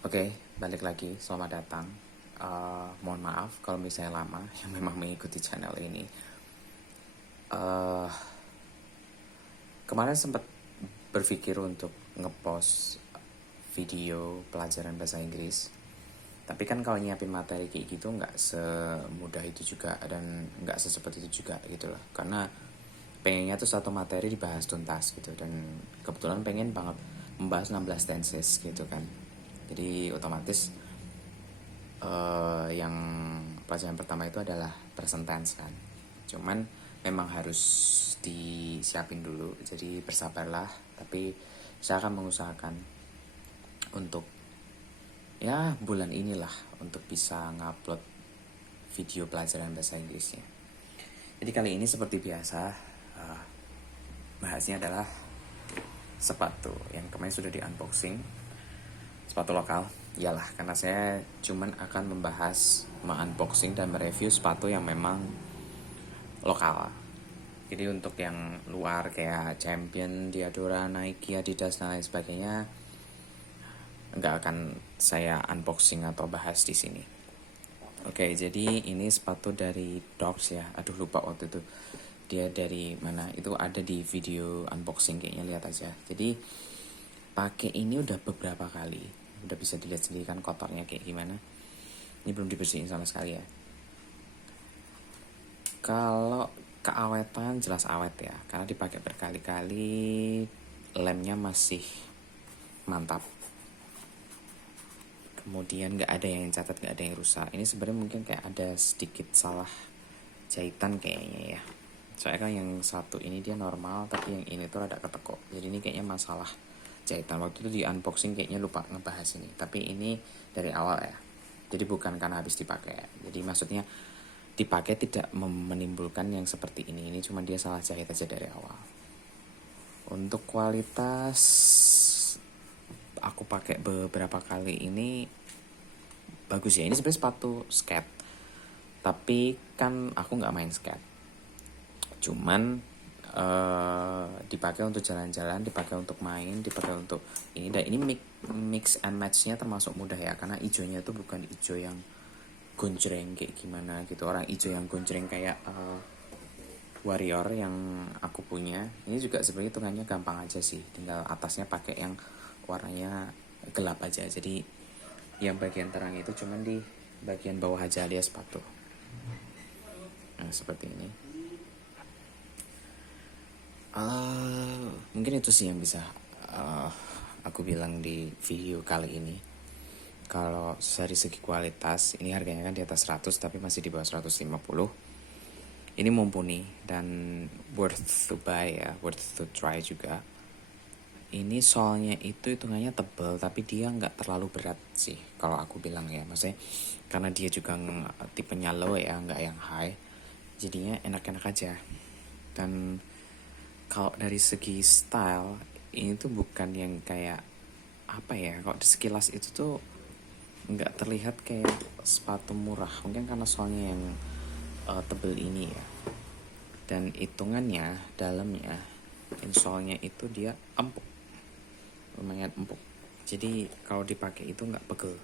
Oke, balik lagi. Selamat datang. Mohon maaf kalau misalnya lama yang memang mengikuti channel ini. Uh, Kemarin sempat berpikir untuk ngepost video pelajaran bahasa Inggris. Tapi kan kalau nyiapin materi kayak gitu nggak semudah itu juga dan nggak secepat itu juga gitu loh. Karena pengennya tuh satu materi dibahas tuntas gitu, dan kebetulan pengen banget membahas 16 tenses gitu kan. Jadi otomatis yang pelajaran pertama itu adalah present tense kan. Cuman memang harus disiapin dulu, jadi bersabarlah. Tapi saya akan mengusahakan untuk ya bulan inilah untuk bisa ngupload video pelajaran bahasa Inggrisnya. Jadi kali ini seperti biasa, bahasnya adalah sepatu yang kemarin sudah di unboxing. Sepatu lokal, iyalah, karena saya cuman akan membahas, unboxing dan mereview sepatu yang memang lokal. Jadi untuk yang luar kayak Champion, Diadora, Nike, Adidas dan lain sebagainya nggak akan saya unboxing atau bahas di sini. Oke, jadi ini sepatu dari Dogs ya. Aduh, lupa waktu itu dia dari mana. Itu ada di video unboxing kayaknya, lihat aja. Jadi pakai ini udah beberapa kali. Udah bisa dilihat sendiri kan kotornya kayak gimana. Ini belum dibersihin sama sekali ya. Kalau keawetan jelas awet ya, karena dipakai berkali-kali, lemnya masih mantap. Kemudian nggak ada yang catat, nggak ada yang rusak. Ini sebenarnya mungkin kayak ada sedikit salah jahitan kayaknya ya. Soalnya kan yang satu ini dia normal, tapi yang ini tuh rada ketekuk. Jadi ini kayaknya masalah jahitan. Waktu itu di unboxing kayaknya lupa ngebahas ini. Tapi ini dari awal ya. Jadi bukan karena habis dipakai. Jadi maksudnya dipakai tidak menimbulkan yang seperti ini. Ini cuma dia salah jahit aja dari awal. Untuk kualitas, aku pakai beberapa kali ini bagus ya. Ini sebenarnya sepatu skate, tapi kan aku nggak main skate. Cuman dipakai untuk jalan-jalan, dipakai untuk main, dipakai untuk ini. Dan ini mix and matchnya termasuk mudah ya, karena hijaunya itu bukan hijau yang goncreng kayak gimana gitu. Orang hijau yang goncreng kayak Warrior yang aku punya. Ini juga sebenarnya hitungannya gampang aja sih, tinggal atasnya pakai yang warnanya gelap aja. Jadi yang bagian terang itu cuman di bagian bawah aja alias sepatu. Nah, seperti ini. Mungkin itu sih yang bisa aku bilang di video kali ini. Kalau dari segi kualitas, ini harganya kan di atas 100 tapi masih di bawah 150. Ini mumpuni dan worth to buy ya, worth to try juga. Ini soalnya itu hitungannya tebal, tapi dia nggak terlalu berat sih kalau aku bilang ya. Maksudnya karena dia juga tipenya low ya, nggak yang high. Jadinya enak-enak aja. Dan kalau dari segi style, ini tuh bukan yang kayak apa ya, kalau sekilas itu tuh nggak terlihat kayak sepatu murah. Mungkin karena soalnya yang tebel ini ya. Dan hitungannya dalamnya insolnya itu dia empuk, lumayan empuk. Jadi kalau dipakai itu nggak pegel.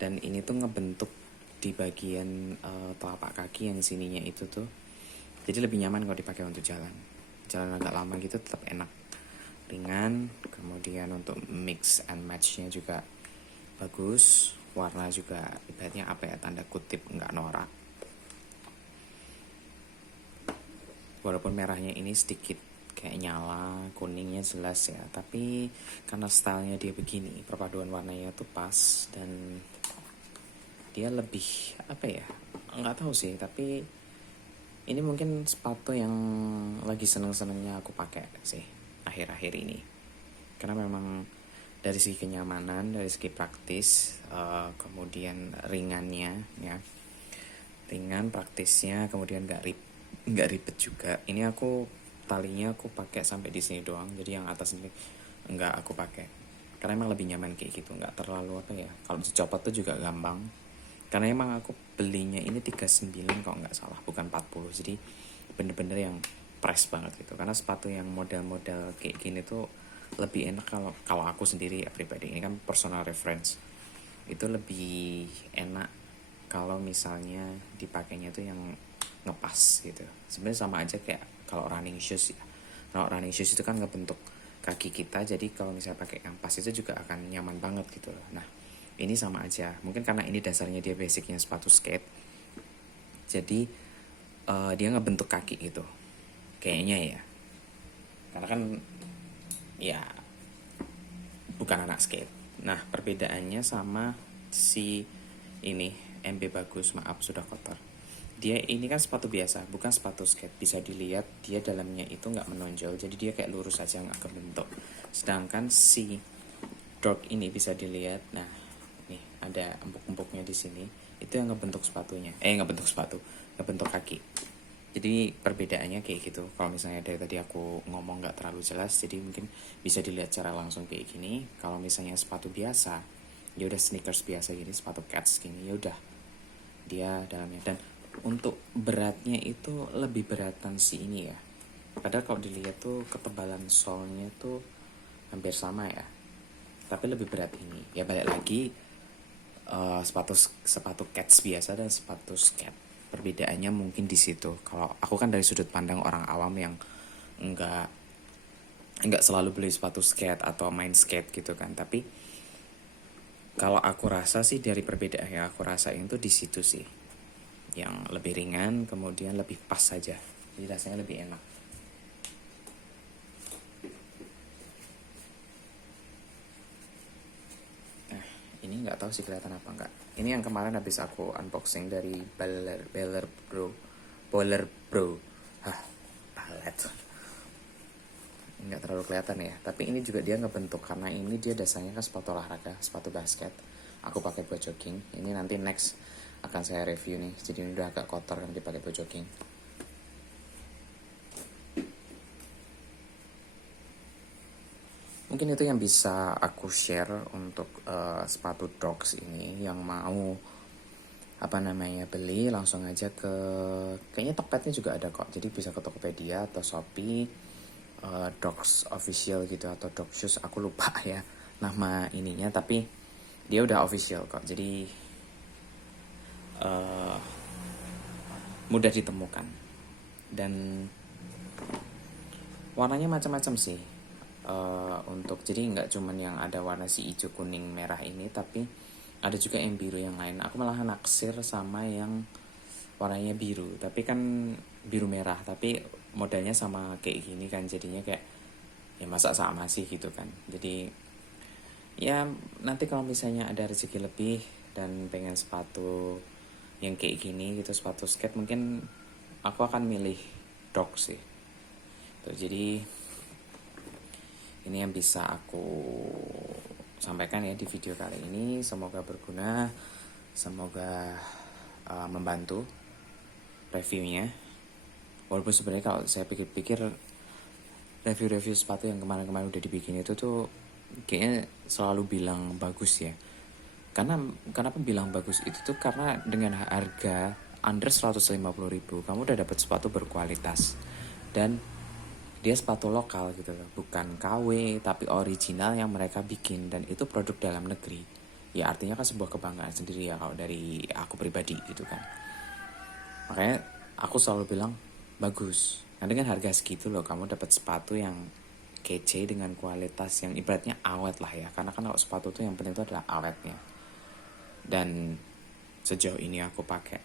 Dan ini tuh ngebentuk di bagian telapak kaki yang sininya itu tuh. Jadi lebih nyaman kalau dipakai untuk jalan agak lama gitu, tetap enak, ringan. Kemudian untuk mix and matchnya juga bagus. Warna juga ibaratnya apa ya, tanda kutip nggak norak. Walaupun merahnya ini sedikit kayak nyala, kuningnya jelas ya, tapi karena stylenya dia begini, perpaduan warnanya tuh pas. Dan dia lebih apa ya, nggak tahu sih, tapi ini mungkin sepatu yang lagi seneng-senengnya aku pakai sih akhir-akhir ini. Karena memang dari segi kenyamanan, dari segi praktis, kemudian ringannya ya, ringan praktisnya, kemudian nggak ribet juga. Ini aku talinya aku pakai sampai di sini doang, jadi yang atas ini nggak aku pakai karena emang lebih nyaman kayak gitu, nggak terlalu apa ya, kalau dicopot tuh juga gampang. Karena emang aku belinya ini 39 kalau nggak salah, bukan 40. Jadi bener-bener yang press banget gitu. Karena sepatu yang model-model kayak gini tuh lebih enak kalau aku sendiri ya pribadi. Ini kan personal reference. itu lebih enak kalau misalnya dipakainya tuh yang ngepas gitu. Sebenarnya sama aja kayak kalau running shoes ya. Kalau running shoes itu kan ngebentuk kaki kita, jadi kalau misalnya pakai yang pas itu juga akan nyaman banget gitu loh. Nah, ini sama aja. Mungkin karena ini dasarnya dia basicnya sepatu skate, jadi dia ngebentuk kaki gitu. Kayaknya ya. Karena kan ya bukan anak skate. Nah, perbedaannya sama si ini MB Bagus, maaf sudah kotor. Dia ini kan sepatu biasa, bukan sepatu skate. Bisa dilihat dia dalamnya itu nggak menonjol, jadi dia kayak lurus aja nggak kebentuk. Sedangkan si Dork ini bisa dilihat, nah nih ada empuk-empuknya di sini. Itu yang ngebentuk sepatunya, ngebentuk sepatu, ngebentuk kaki. Jadi perbedaannya kayak gitu. Kalau misalnya dari tadi aku ngomong nggak terlalu jelas, jadi mungkin bisa dilihat secara langsung kayak gini. Kalau misalnya sepatu biasa, ya udah sneakers biasa gini, sepatu cats gini, ya udah dia dalamnya. Dan untuk beratnya itu lebih beratan si ini ya. Padahal kalau dilihat tuh ketebalan solnya tuh hampir sama ya. Tapi lebih berat ini. Ya balik lagi sepatu cats biasa dan sepatu skate. Perbedaannya mungkin di situ. Kalau aku kan dari sudut pandang orang awam yang enggak selalu beli sepatu skate atau main skate gitu kan. Tapi kalau aku rasa sih dari perbedaan yang aku rasain tuh di situ sih. Yang lebih ringan, kemudian lebih pas saja. Jadi rasanya lebih enak. Nah, ini nggak tahu sih kelihatan apa enggak. Ini yang kemarin habis aku unboxing dari Baller Bro. Hah, palet. Nggak terlalu kelihatan ya. Tapi ini juga dia ngebentuk karena ini dia dasarnya kan sepatu olahraga, sepatu basket. Aku pakai buat jogging. Ini nanti next akan saya review nih. Jadi ini udah agak kotor kan dipakai buat jogging. Mungkin itu yang bisa aku share untuk sepatu dogs ini. Yang mau beli langsung aja ke, kayaknya Tokpednya juga ada kok. Jadi bisa ke Tokopedia atau Shopee, Dogs Official gitu atau Dog Shoes, aku lupa ya nama ininya, tapi dia udah official kok. Jadi mudah ditemukan dan warnanya macam-macam sih. Untuk jadi nggak cuman yang ada warna si hijau kuning merah ini, tapi ada juga yang biru yang lain. Aku malah naksir sama yang warnanya biru, tapi kan biru merah, tapi modelnya sama kayak gini kan, jadinya kayak ya masa sama sih gitu kan. Jadi ya nanti kalau misalnya ada rezeki lebih dan pengen sepatu yang kayak gini gitu, sepatu skate, mungkin aku akan milih dog sih tuh. Jadi ini yang bisa aku sampaikan ya di video kali ini. Semoga berguna, semoga membantu reviewnya. Walaupun sebenarnya kalau saya pikir-pikir review-review sepatu yang kemarin-kemarin udah dibikin itu tuh kayaknya selalu bilang bagus ya. Karena kenapa bilang bagus itu tuh karena dengan harga under 150.000 kamu udah dapat sepatu berkualitas dan dia sepatu lokal gitu loh, bukan KW tapi original yang mereka bikin, dan itu produk dalam negeri. Ya artinya kan sebuah kebanggaan sendiri ya kalau dari aku pribadi gitu kan. Makanya aku selalu bilang bagus. Nah dengan harga segitu loh kamu dapat sepatu yang kece dengan kualitas yang ibaratnya awet lah ya. Karena kan kalau sepatu tuh yang penting itu adalah awetnya. Dan sejauh ini aku pakai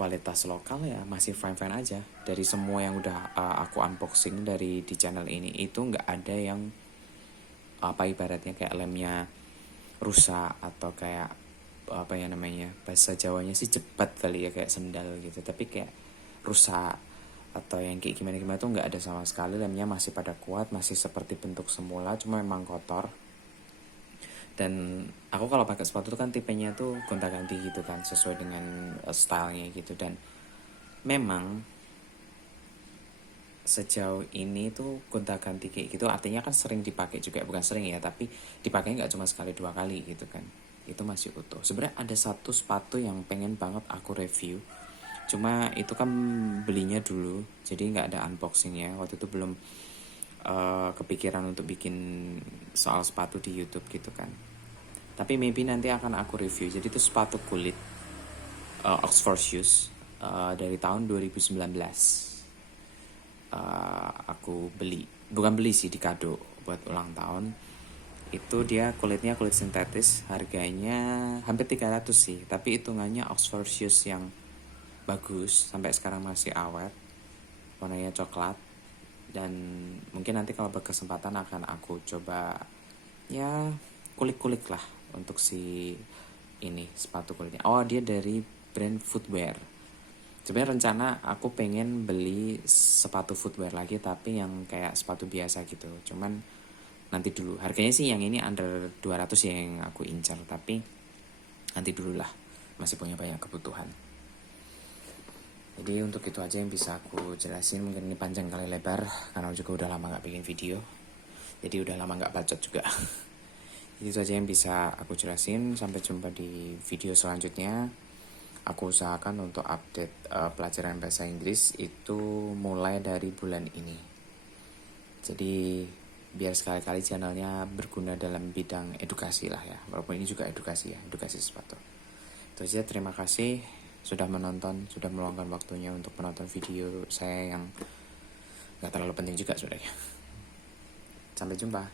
kualitas lokal ya masih fine-fine aja. Dari semua yang udah aku unboxing dari di channel ini, itu nggak ada yang ibaratnya kayak lemnya rusak atau kayak bahasa Jawanya sih jebat kali ya, kayak sendal gitu, tapi kayak rusak atau yang kayak gimana tuh nggak ada sama sekali. Lemnya masih pada kuat, masih seperti bentuk semula, cuma memang kotor. Dan aku kalau pakai sepatu tuh kan tipenya tuh gonta-ganti gitu kan, sesuai dengan stylenya gitu. Dan memang sejauh ini tuh gonta-ganti kayak gitu artinya kan sering dipakai juga, bukan sering ya, tapi dipakai nggak cuma sekali dua kali gitu kan, itu masih utuh. Sebenarnya ada satu sepatu yang pengen banget aku review, cuma itu kan belinya dulu jadi nggak ada unboxingnya. Waktu itu belum kepikiran untuk bikin soal sepatu di YouTube gitu kan. Tapi maybe nanti akan aku review. Jadi itu sepatu kulit Oxford Shoes dari tahun 2019. Aku bukan beli sih, di kado buat ulang tahun. Itu dia kulitnya kulit sintetis, harganya hampir 300 sih. Tapi hitungannya Oxford Shoes yang bagus, sampai sekarang masih awet. Warnanya coklat. Dan mungkin nanti kalau berkesempatan akan aku coba ya kulik-kulik lah untuk si ini sepatu kulitnya. Oh, dia dari brand footwear. Sebenarnya rencana aku pengen beli sepatu footwear lagi, tapi yang kayak sepatu biasa gitu. Cuman nanti dulu. Harganya sih yang ini under 200 yang aku incar, tapi nanti dulu lah. Masih punya banyak kebutuhan. Jadi untuk itu aja yang bisa aku jelasin. Mungkin ini panjang kali lebar karena juga udah lama gak bikin video. Jadi udah lama gak bacot juga. Jadi itu aja yang bisa aku jelasin. Sampai jumpa di video selanjutnya. Aku usahakan untuk update pelajaran bahasa Inggris itu mulai dari bulan ini. Jadi biar sekali-kali channelnya berguna dalam bidang edukasi lah ya. Walaupun ini juga edukasi ya, edukasi sepatu. Itu aja, terima kasih sudah menonton, sudah meluangkan waktunya untuk menonton video saya yang gak terlalu penting juga sebenarnya. Sampai jumpa.